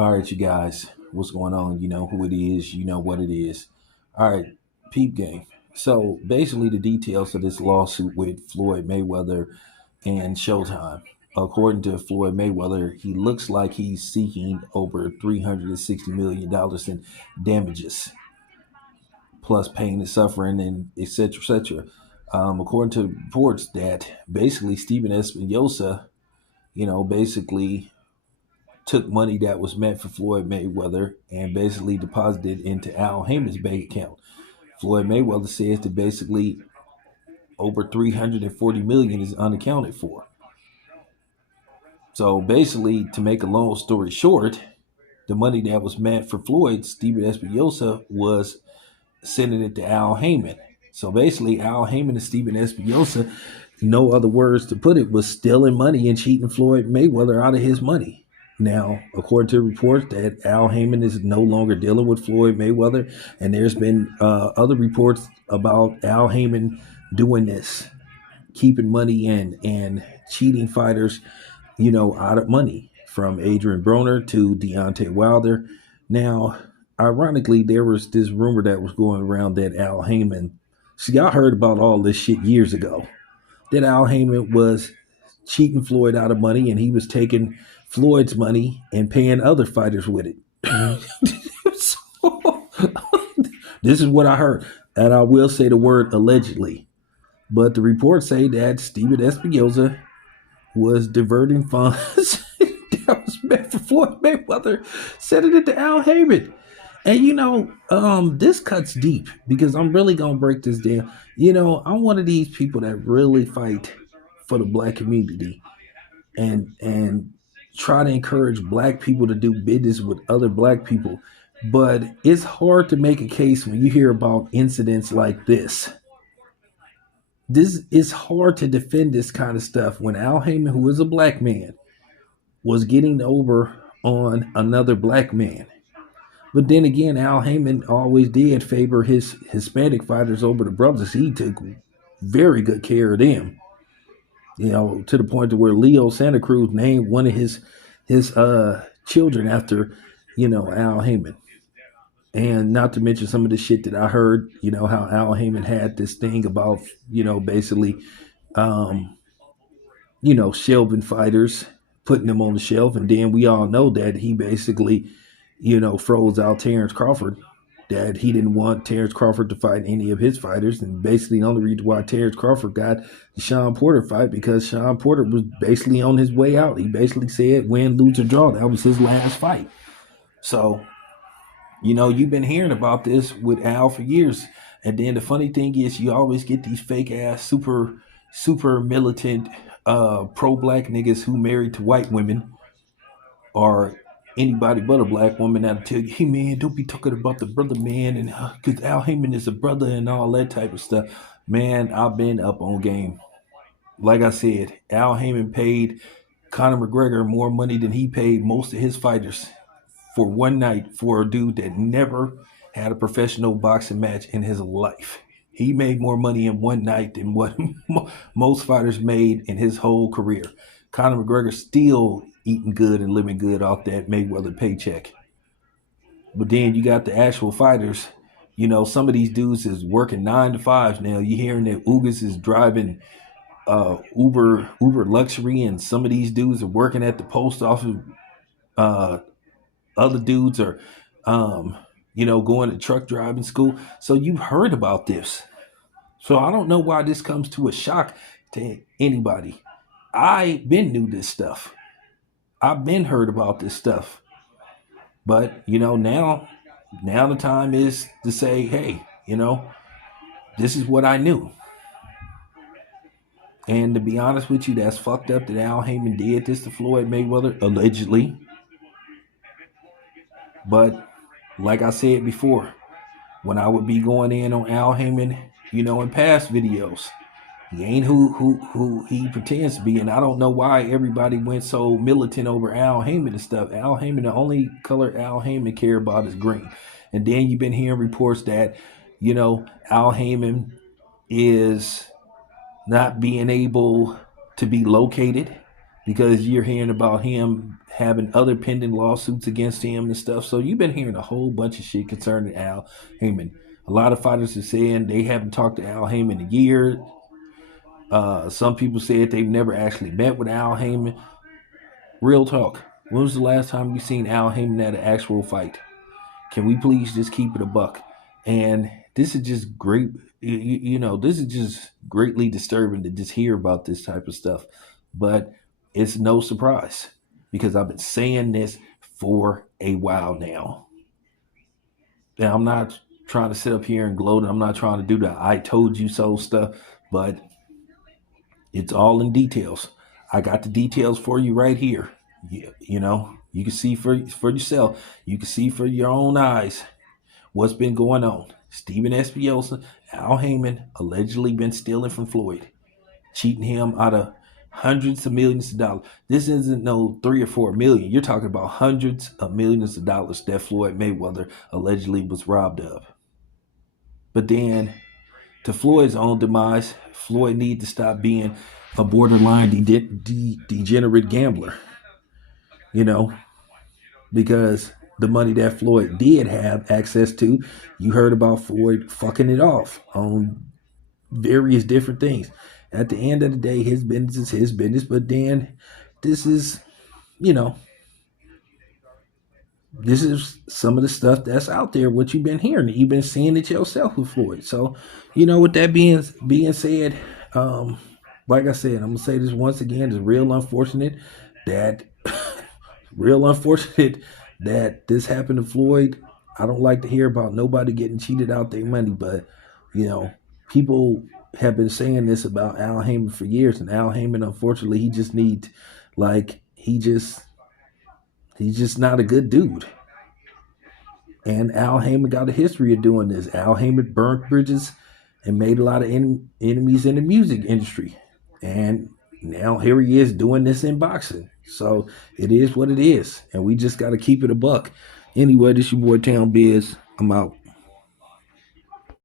All right, you guys, what's going on? You know who it is, you know what it is. All right, peep game. So basically, the details of this lawsuit with Floyd Mayweather and Showtime. According to Floyd Mayweather, he looks like he's seeking over $360 million in damages, plus pain and suffering, and etc. etc. According to reports that basically Stephen Espinosa, basically took money that was meant for Floyd Mayweather and basically deposited into Al Haymon's bank account. Floyd Mayweather says that basically over 340 million is unaccounted for. So basically, to make a long story short, the money that was meant for Floyd, Stephen Espinosa, was sending it to Al Haymon. So basically, Al Haymon and Stephen Espinosa, no other words to put it, was stealing money and cheating Floyd Mayweather out of his money. Now, according to reports, that Al Haymon is no longer dealing with Floyd Mayweather, and there's been other reports about Al Haymon doing this, keeping money and cheating fighters, out of money, from Adrian Broner to Deontay Wilder. Now, ironically, there was this rumor that was going around that Al Haymon, see, I heard about all this shit years ago, that Al Haymon was cheating Floyd out of money and he was taking Floyd's money and paying other fighters with it. So, this is what I heard. And I will say the word allegedly. But the reports say that Stephen Espinosa was diverting funds that was meant for Floyd Mayweather, sending it to Al Haymon. And this cuts deep because I'm really gonna break this down. I'm one of these people that really fight for the black community and try to encourage black people to do business with other black people. But it's hard to make a case when you hear about incidents like this. This is hard to defend this kind of stuff when Al Haymon, who is a black man, was getting over on another black man. But then again, Al Haymon always did favor his Hispanic fighters over the brothers. He took very good care of them. To the point to where Leo Santa Cruz named one of his children after, Al Haymon. And not to mention some of the shit that I heard, how Al Haymon had this thing about, basically, shelving fighters, putting them on the shelf. And then we all know that he basically, froze out Terrence Crawford, that he didn't want Terrence Crawford to fight any of his fighters. And basically the only reason why Terrence Crawford got the Sean Porter fight, because Sean Porter was basically on his way out. He basically said win, lose, or draw. That was his last fight. So, you've been hearing about this with Al for years. And then the funny thing is you always get these fake ass, super militant, pro-black niggas who married to white women or anybody but a black woman that'll tell you, hey man, don't be talking about the brother, man, and because Al Haymon is a brother and all that type of stuff. Man, I've been up on game. Like I said, Al Haymon paid Conor McGregor more money than he paid most of his fighters for one night for a dude that never had a professional boxing match in his life. He made more money in one night than what most fighters made in his whole career. Conor McGregor still eating good and living good off that Mayweather paycheck. But then you got the actual fighters. Some of these dudes is working 9 to 5s now. You hearing that Ugas is driving Uber luxury, and some of these dudes are working at the post office. Other dudes are, going to truck driving school. So you've heard about this. So I don't know why this comes to a shock to anybody. I been knew this stuff. I've been heard about this stuff. But, now the time is to say, hey, this is what I knew. And to be honest with you, that's fucked up that Al Haymon did this to Floyd Mayweather, allegedly. But like I said before, when I would be going in on Al Haymon, in past videos, he ain't who he pretends to be. And I don't know why everybody went so militant over Al Haymon and stuff. Al Haymon, the only color Al Haymon care about is green. And then you've been hearing reports that, Al Haymon is not being able to be located. because you're hearing about him having other pending lawsuits against him and stuff. So you've been hearing a whole bunch of shit concerning Al Haymon. A lot of fighters are saying they haven't talked to Al Haymon in a year. Some people said they've never actually met with Al Haymon. Real talk. When was the last time you seen Al Haymon at an actual fight? Can we please just keep it a buck? And this is just great. This is just greatly disturbing to just hear about this type of stuff. But it's no surprise because I've been saying this for a while now. Now, I'm not trying to sit up here and gloat. I'm not trying to do the I told you so stuff, but it's all in details. I got the details for you right here. You can see for yourself. You can see for your own eyes what's been going on. Stephen Espinosa, Al Haymon allegedly been stealing from Floyd, cheating him out of hundreds of millions of dollars. This isn't no 3 or 4 million. You're talking about hundreds of millions of dollars that Floyd Mayweather allegedly was robbed of. But then, to Floyd's own demise, Floyd needs to stop being a borderline degenerate gambler. Because the money that Floyd did have access to, you heard about Floyd fucking it off on various different things. At the end of the day, his business is his business, but then this is, this is some of the stuff that's out there, what you've been hearing. You've been seeing it yourself with Floyd. So, with that being said, like I said, I'm gonna say this once again, it's that real unfortunate that this happened to Floyd. I don't like to hear about nobody getting cheated out their money, but people have been saying this about Al Haymon for years, and Al Haymon, unfortunately, he just needs, he's just not a good dude. And Al Haymon got a history of doing this. Al Haymon burnt bridges and made a lot of enemies in the music industry, and now here he is doing this in boxing. So it is what it is, and we just got to keep it a buck. Anyway, this your boy Town Biz. I'm out.